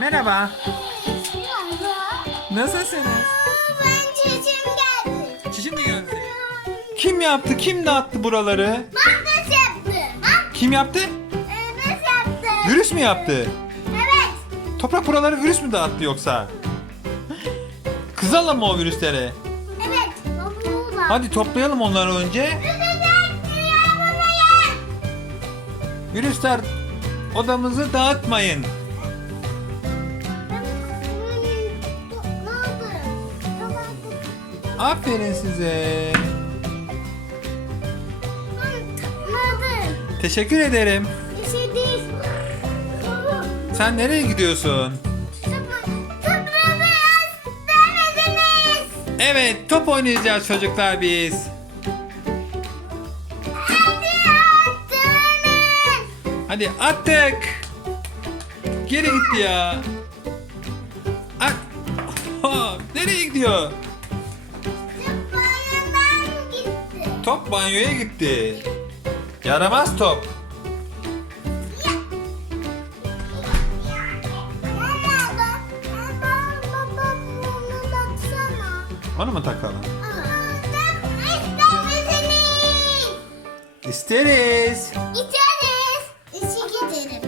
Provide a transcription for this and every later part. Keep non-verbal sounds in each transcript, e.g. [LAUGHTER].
Merhaba. Nasılsınız? Ben çocuğum geldi. Çişin mi geldi? Kim yaptı? Kim dağıttı buraları? Makas yaptı. Kim yaptı? e, nasıl yaptı? Virüs mü yaptı? Evet. Toprak buraları virüs mü dağıttı yoksa? Kızalım mı o virüsleri? Evet. Da. Hadi toplayalım onları önce. Virüsler odamızı dağıtmayın. Aferin size. Teşekkür ederim. Bir şey değil. Sen nereye gidiyorsun? Evet, top oynayacağız çocuklar biz. Hadi attık. Geri gitti ya. At. Nereye gidiyor? Top banyoya gitti. Yaramaz top. Onu mu takalım? İsteriz. İçeriz. İçi gidelim.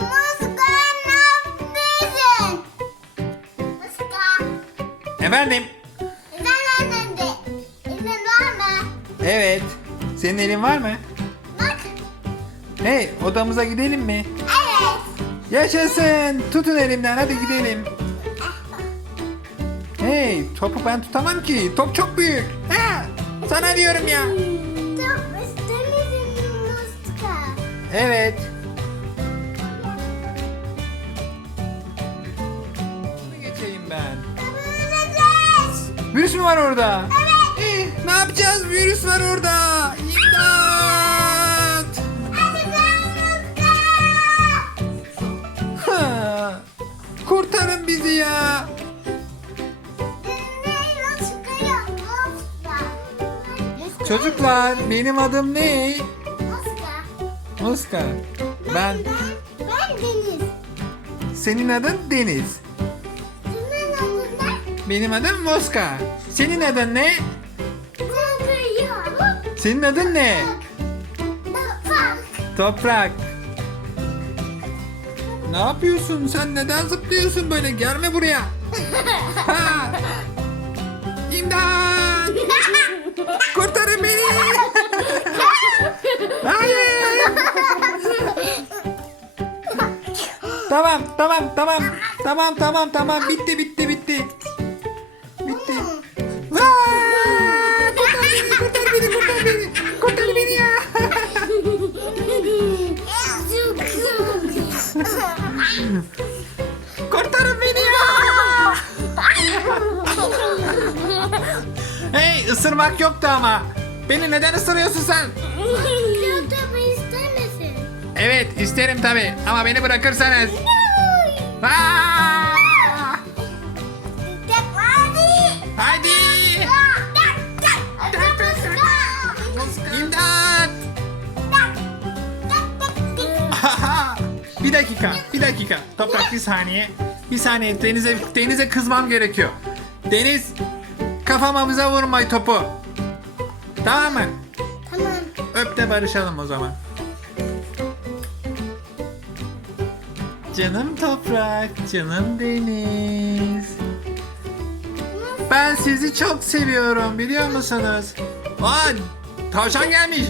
Muska ne yapıyorsun? Muska. Efendim? Evet. Senin elin var mı? Bak. Hey, odamıza gidelim mi? Evet. Yaşasın. Tutun elimden hadi gidelim. Hey, topu ben tutamam ki. Top çok büyük. Ha, sana diyorum ya. Çok istemedin Muska. Evet. Geçeyim ben. Virüs mü var orada? Evet. Yapacağız? Virüs var orada. İmdat! Muska. Ha, Kurtarın bizi ya. Çocuklar benim adım ne? Muska. Ben Ben Deniz. senin adın Deniz. Benim adım Moska. Senin adın ne? Senin adın ne? Bak. Toprak. Ne yapıyorsun? Sen neden zıplıyorsun böyle? Gelme buraya. [LAUGHS] Ha! İmdat! Kurtarın beni! Hayır! tamam, tamam, tamam. Tamam, tamam, tamam. Bitti, bitti, bitti. Isırmak yoktu ama. Beni neden ısırıyorsun sen? Kötü istemesin. Evet, isterim tabi ama beni bırakırsanız. Aa! Hadi! İmdat! [LAUGHS] bir dakika, bir dakika. Toprak bir saniye. Bir saniye Deniz'e Deniz'e kızmam gerekiyor. Deniz, kafamıza vurmay topu. Tamam mı? Tamam. Öp de barışalım o zaman. Canım toprak, canım deniz. Ben sizi çok seviyorum biliyor musunuz? Aa, tavşan gelmiş.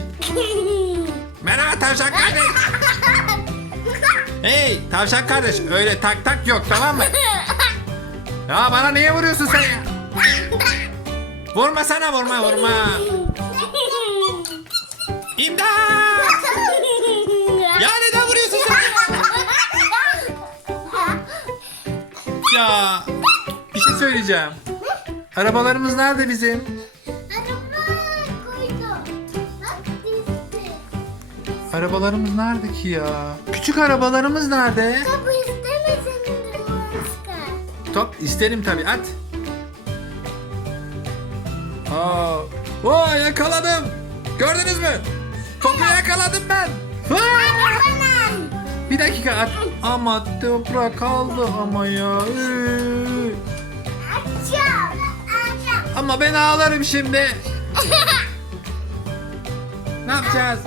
Merhaba tavşan kardeş. Hey tavşan kardeş öyle tak tak yok tamam mı? Ya bana niye vuruyorsun sen ya? Vurma sana vurma vurma. İmdat! Ya neden vuruyorsun sen? Ya bir şey söyleyeceğim. Arabalarımız nerede bizim? Arabalarımız nerede ki ya? Küçük arabalarımız nerede? Top isterim tabi at. Aa, Oo, yakaladım. Gördünüz mü? Topu yakaladım ben. Aa! Bir dakika at. Ama toprak kaldı ama ya. Üü. Açacağım. Açacağım. Ama ben ağlarım şimdi. Ne yapacağız?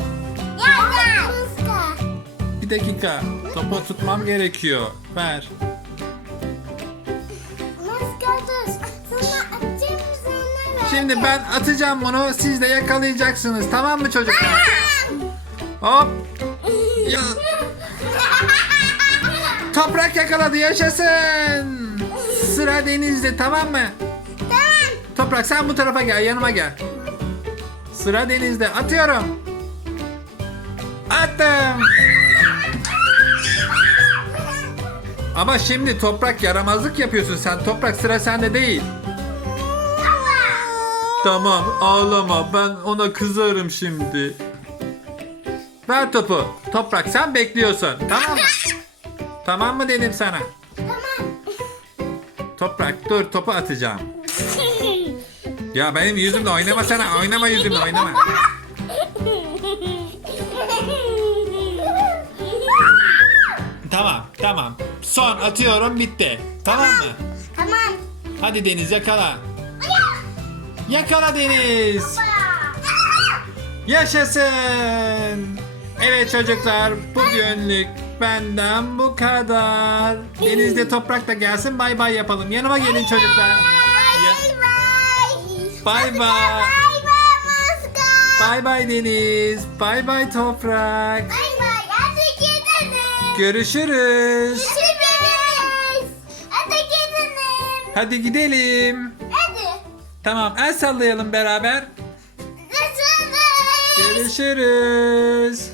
Bir dakika. Topu tutmam gerekiyor. Ver. Şimdi ben atacağım bunu. Siz de yakalayacaksınız. Tamam mı çocuklar? Hop. Ya, toprak yakaladı. Yaşasın. Sıra denizde tamam mı? Tamam. Toprak sen bu tarafa gel. Yanıma gel. Sıra denizde. Atıyorum. Attım. Ama şimdi toprak yaramazlık yapıyorsun sen. Toprak sıra sende değil. Tamam ağlama ben ona kızarım şimdi. Ver topu. Toprak sen bekliyorsun. Tamam mı? [LAUGHS] tamam mı dedim sana. Tamam. Toprak dur topu atacağım. [LAUGHS] Ya benim yüzümle oynama sana. Oynama yüzümle oynama. [LAUGHS] Tamam tamam. Son atıyorum bitti. Tamam mı? Tamam. Hadi Deniz yakala. Yakala Deniz. Yaşasın. Evet çocuklar bugünlük benden bu kadar. Denizde toprak da gelsin bay bay yapalım. Yanıma gelin çocuklar. Ya- Bye bye. Bay bay. Bye bye Muska. Bay bay Deniz. Bay bay toprak. Bye bye. Hadi gidelim. Görüşürüz. Görüşürüz. Hadi gidelim. Hadi gidelim. Tamam el sallayalım beraber. Görüşürüz.